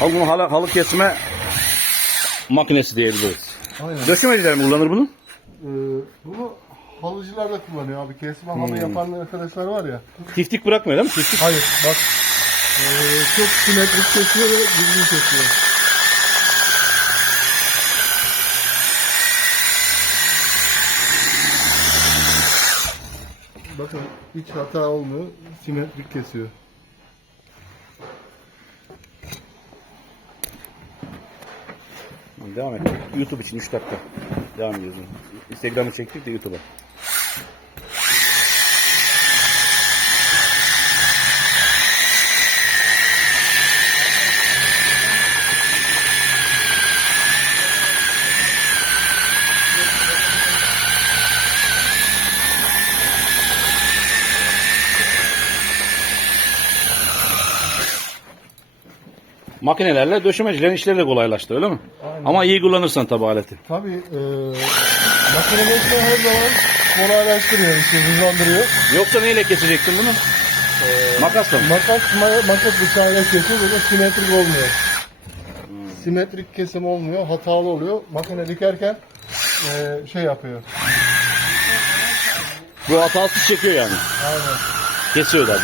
Halı, halı, halı kesme makinesi diyebiliriz. Aynen. Döşemeciler mi kullanır bunu? Ee, bunu halıcılar da kullanıyor abi. Kesme halı yapan arkadaşlar var ya. Tiftik bırakmıyor değil mi? Tiftik. Hayır bak. Ee, çok simetrik kesiyor ve düzgün kesiyor. Bakın hiç hata olmuyor. Simetrik kesiyor. Devam et. YouTube için 3 dakika. Devam ediyoruz. Instagram'ı çektik de YouTube'a. Makinelerle döşemecilerin işleri de kolaylaştı öyle mi? Ama iyi kullanırsan tabi aleti. Tabii e, makineleşme her zaman kolaylaştırıyor, işte hızlandırıyor. Yoksa neyle kesecektin bunu? Makasla mı? Makas, ma- makas bıçağıyla kesiyor böyle simetrik olmuyor. Simetrik kesim olmuyor, hatalı oluyor. Makine dikerken e, şey yapıyor. Bu hatasız çekiyor yani. Aynen. Kesiyor daha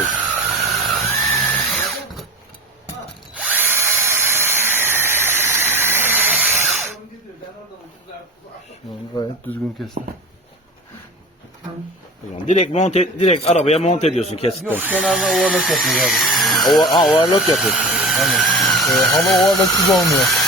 Yani gayet düzgün kesti. O zaman direkt monte, direkt arabaya monte ediyorsun kesitten. Yok kenarda overlock yapıyor abi. O, ha, overlock yapıyor. Aynen. E, halı overlocksuz olmuyor.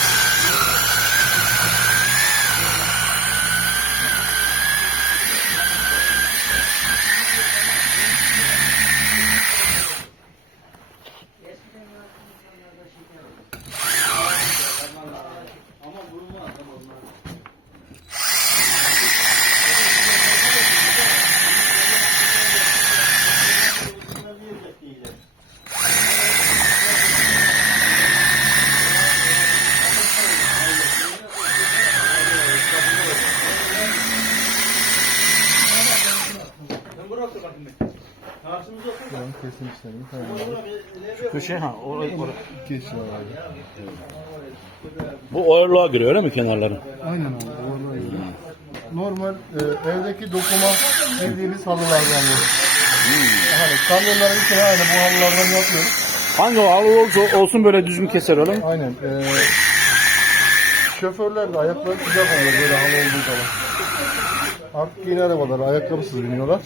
Ben kesim işlemi tamam. Köşe ha. O, o- İki işlem abi. bu overlock'a giriyor öyle mi kenarları? Aynen abi. Overlock. Normal e, evdeki dokuma bildiğimiz halılardan bu. Hani kamyonların içine aynı bu halılardan yapıyoruz. Hangi o halı olsa, olsun böyle düzgün keser öyle mi? Aynen. E, şoförler de ayakları sıcak oluyor böyle halı olduğu zaman. Artık yeni arabalar ayakkabısız biniyorlar.